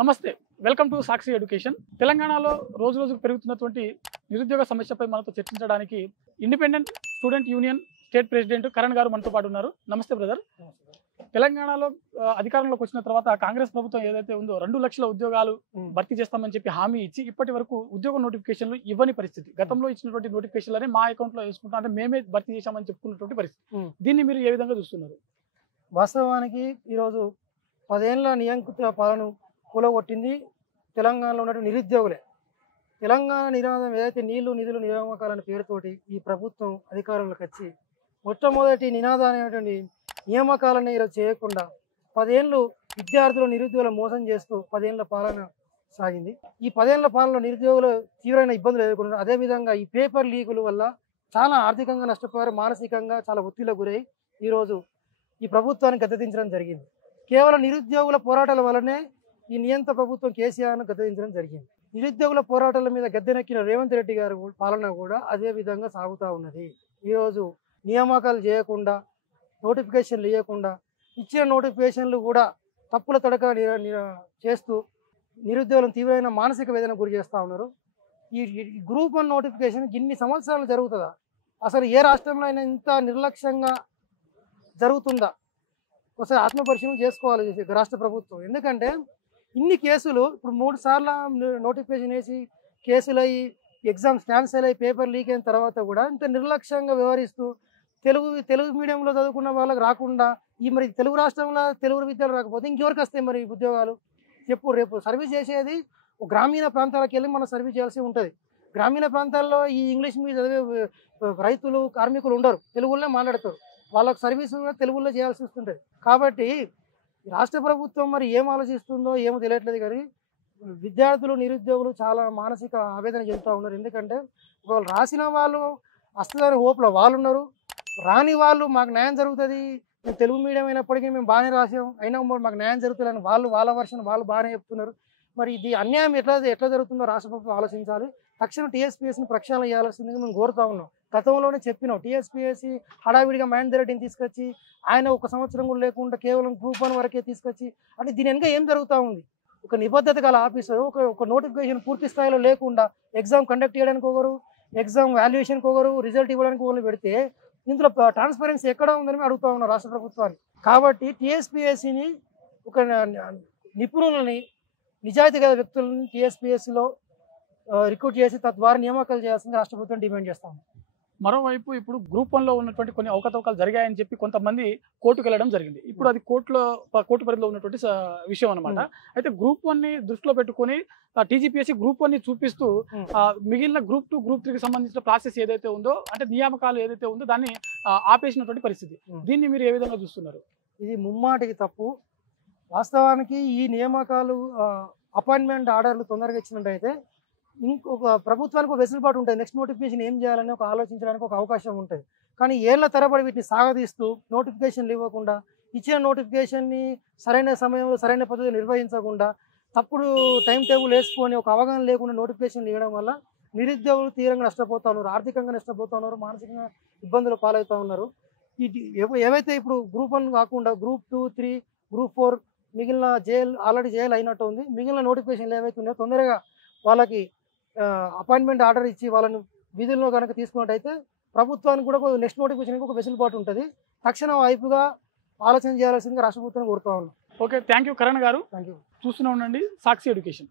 నమస్తే, welcome to Sakshi education. తెలంగాణలో రోజు రోజుకు పెరుగుతున్నటువంటి నిరుద్యోగ సమస్యపై మనతో చర్చించడానికి independent student union state president Karan గారు మనతో పాటు ఉన్నారు. నమస్తే బ్రదర్. తెలంగాణలో అధికారంలోకి వచ్చిన తర్వాత కాంగ్రెస్ ప్రభుత్వం ఏదైతే ఉందో 2 లక్షల ఉద్యోగాలు భర్తీ చేస్తామని చెప్పి హామీ ఇచ్చి ఇప్పటి వరకు ఉద్యోగ నోటిఫికేషన్లు ఇవ్వని పరిస్థితి. గతంలో ఇచ్చినటువంటి నోటిఫికేషన్లనే మా అకౌంట్లో వేసుకుంటాం అంటే మేమే భర్తీ చేశామని చెప్పుకున్నటువంటి పరిస్థితి. దీన్ని మీరు ఏ విధంగా చూస్తున్నారు? వాస్తవానికి ఈరోజు 10 ఏళ్ల నియంకుత పాలన కూలగొట్టింది తెలంగాణలో ఉన్నటువంటి నిరుద్యోగులే. తెలంగాణ నినాదం ఏదైతే నీళ్లు నిధులు నియామకాలనే పేరుతోటి ఈ ప్రభుత్వం అధికారంలోకి వచ్చి మొట్టమొదటి నినాదాన్ని నియామకాలను ఈరోజు చేయకుండా 10 ఏళ్ళు విద్యార్థులు నిరుద్యోగులు మోసం చేస్తూ 10 ఏళ్ల పాలన సాగింది. ఈ 10 ఏళ్ల పాలనలో నిరుద్యోగులు తీవ్రమైన ఇబ్బందులు ఎదుర్కొన్నారు. అదేవిధంగా ఈ పేపర్ లీకుల వల్ల చాలా ఆర్థికంగా నష్టపోయారు, మానసికంగా చాలా ఒత్తిడికి గురై ఈరోజు ఈ ప్రభుత్వాన్ని గద్దెదించడం జరిగింది. కేవలం నిరుద్యోగుల పోరాటాల వల్లనే ఈ నియంత ప్రభుత్వం కేసీఆర్ను గద్దెదించడం జరిగింది. నిరుద్యోగుల పోరాటాల మీద గద్దెనెక్కిన రేవంత్ రెడ్డి గారు పాలన కూడా అదే విధంగా సాగుతూ ఉన్నది. ఈరోజు నియామకాలు చేయకుండా, నోటిఫికేషన్లు ఇవ్వకుండా, ఇచ్చిన నోటిఫికేషన్లు కూడా తప్పుల తడక చేస్తూ నిరుద్యోగులను తీవ్రమైన మానసిక వేదన గురి చేస్తూ ఉన్నారు. ఈ గ్రూప్ 1 నోటిఫికేషన్ ఇన్ని సంవత్సరాలు జరుగుతుందా? అసలు ఏ రాష్ట్రంలో అయినా ఇంత నిర్లక్ష్యంగా జరుగుతుందా? ఒకసారి ఆత్మపరిశీలన చేసుకోవాలి రాష్ట్ర ప్రభుత్వం. ఎందుకంటే ఇన్ని కేసులు ఇప్పుడు 3 సార్లు నోటిఫికేషన్ వేసి కేసులు అయ్యి ఎగ్జామ్స్ క్యాన్సిల్ అయ్యి పేపర్ లీక్ అయిన తర్వాత కూడా ఇంత నిర్లక్ష్యంగా వ్యవహరిస్తూ తెలుగు మీడియంలో చదువుకున్న వాళ్ళకి రాకుండా మరి తెలుగు రాష్ట్రంలో తెలుగు విద్యలు రాకపోతే ఇంకెవరికి వస్తాయి మరి ఉద్యోగాలు? రేపు సర్వీస్ చేసేది గ్రామీణ ప్రాంతాలకు వెళ్ళి మనం సర్వీస్ చేయాల్సి ఉంటుంది. గ్రామీణ ప్రాంతాల్లో ఈ ఇంగ్లీష్ మీద చదివే రైతులు కార్మికులు ఉండరు, తెలుగులోనే మాట్లాడతారు. వాళ్ళకు సర్వీస్ కూడా తెలుగులో చేయాల్సి వస్తుంటుంది. కాబట్టి రాష్ట్ర ప్రభుత్వం మరి ఏం ఆలోచిస్తుందో ఏమో తెలియట్లేదు. కానీ విద్యార్థులు నిరుద్యోగులు చాలా మానసిక ఆవేదన చెందుతూ ఉన్నారు. ఎందుకంటే వాళ్ళు రాసిన వాళ్ళు వస్తుందని హోప్లో వాళ్ళు ఉన్నారు, రాని వాళ్ళు మాకు న్యాయం జరుగుతుంది, మేము తెలుగు మీడియం అయినప్పటికీ మేము బాగానే రాసాం, అయినా మాకు న్యాయం జరుగుతుందని వాళ్ళ వర్షన్ వాళ్ళు బాగానే చెప్తున్నారు. మరి ఇది అన్యాయం ఎట్లా జరుగుతుందో రాష్ట్ర ప్రభుత్వం ఆలోచించాలి. తక్షణం టీఎస్పీఎస్సీని ప్రక్షాళన చేయాల్సిందిగా మేము కోరుతా ఉన్నాం. గతంలోనే చెప్పినాం, టీఎస్పీఎస్సీ హడావిడిగా మహేందర్ రెడ్డిని తీసుకొచ్చి ఆయన 1 సంవత్సరం కూడా లేకుండా కేవలం గ్రూప్ 1 వరకే తీసుకొచ్చి, అంటే దీని వెనుక ఏం జరుగుతూ ఉంది? ఒక నిబద్ధత గల ఆఫీసరు ఒక నోటిఫికేషన్ పూర్తి స్థాయిలో లేకుండా ఎగ్జామ్ కండక్ట్ చేయడానికి ఒకరు, ఎగ్జామ్ వాల్యుయేషన్కి ఒకరు, రిజల్ట్ ఇవ్వడానికి ఒకరు పెడితే ఇందులో ట్రాన్స్పరెన్సీ ఎక్కడ ఉందని అడుగుతా ఉన్నాం రాష్ట్ర ప్రభుత్వాన్ని. కాబట్టి టీఎస్పీఎస్సీని ఒక నిపుణులని, నిజాయితీ గల వ్యక్తులని టీఎస్పీఎస్సీలో రిక్రూట్ చేసి తద్వారా నియామకాలు చేయాల్సింది రాష్ట్ర ప్రభుత్వం డిమాండ్ చేస్తాం. మరోవైపు ఇప్పుడు గ్రూప్ 1లో ఉన్నటువంటి కొన్ని అవకతవకలు జరిగాయని చెప్పి కొంతమంది కోర్టుకు వెళ్ళడం జరిగింది. ఇప్పుడు అది కోర్టు పరిధిలో ఉన్నటువంటి విషయం అనమాట. అయితే గ్రూప్ 1ని దృష్టిలో పెట్టుకొని టీజీపీఎస్సీ గ్రూప్ 1ని చూపిస్తూ మిగిలిన గ్రూప్ 2, గ్రూప్ 3కి సంబంధించిన ప్రాసెస్ ఏదైతే ఉందో, అంటే నియామకాలు ఏదైతే ఉందో దాన్ని ఆపేసినటువంటి పరిస్థితి. దీన్ని మీరు ఏ విధంగా చూస్తున్నారు? ఇది ముమ్మాటికి తప్పు. వాస్తవానికి ఈ నియామకాలు అపాయింట్మెంట్ ఆర్డర్లు తొందరగా ఇచ్చినట్టయితే ఇంకొక ప్రభుత్వానికి ఒక వెసులుబాటు ఉంటుంది. నెక్స్ట్ నోటిఫికేషన్ ఏం చేయాలని ఆలోచించడానికి ఒక అవకాశం ఉంటుంది. కానీ ఏళ్ల తరబడి వీటిని సాగదీస్తూ నోటిఫికేషన్లు ఇవ్వకుండా, ఇచ్చిన నోటిఫికేషన్ని సరైన సమయంలో సరైన పద్ధతిలో నిర్వహించకుండా, తప్పుడు టైం టేబుల్ వేసుకొని ఒక అవగాహన లేకుండా నోటిఫికేషన్లు ఇవ్వడం వల్ల నిరుద్యోగులు తీవ్రంగా నష్టపోతూ ఉన్నారు, ఆర్థికంగా నష్టపోతూ ఉన్నారు, మానసికంగా ఇబ్బందులు పాలవుతూ ఉన్నారు. ఏవైతే ఇప్పుడు గ్రూప్ 1 కాకుండా గ్రూప్ 2, 3, గ్రూప్ 4 మిగిలిన ఆల్రెడీ జైలు అయినట్టు ఉంది. మిగిలిన నోటిఫికేషన్లు ఏవైతే ఉన్నాయో తొందరగా వాళ్ళకి అపాయింట్మెంట్ ఆర్డర్ ఇచ్చి వాళ్ళని విధుల్లో కనుక తీసుకున్నట్టయితే ప్రభుత్వానికి కూడా నెక్స్ట్ నోటిఫికేషన్కి ఒక వెసులుబాటు ఉంటుంది. తక్షణం వైపుగా ఆలోచన చేయాల్సిందిగా రాష్ట్ర ప్రభుత్వాన్ని కోరుతా ఉన్నాం. ఓకే, థ్యాంక్ యూ కరణ్ గారు. Thank you. చూస్తూనే ఉండండి సాక్షి ఎడ్యుకేషన్.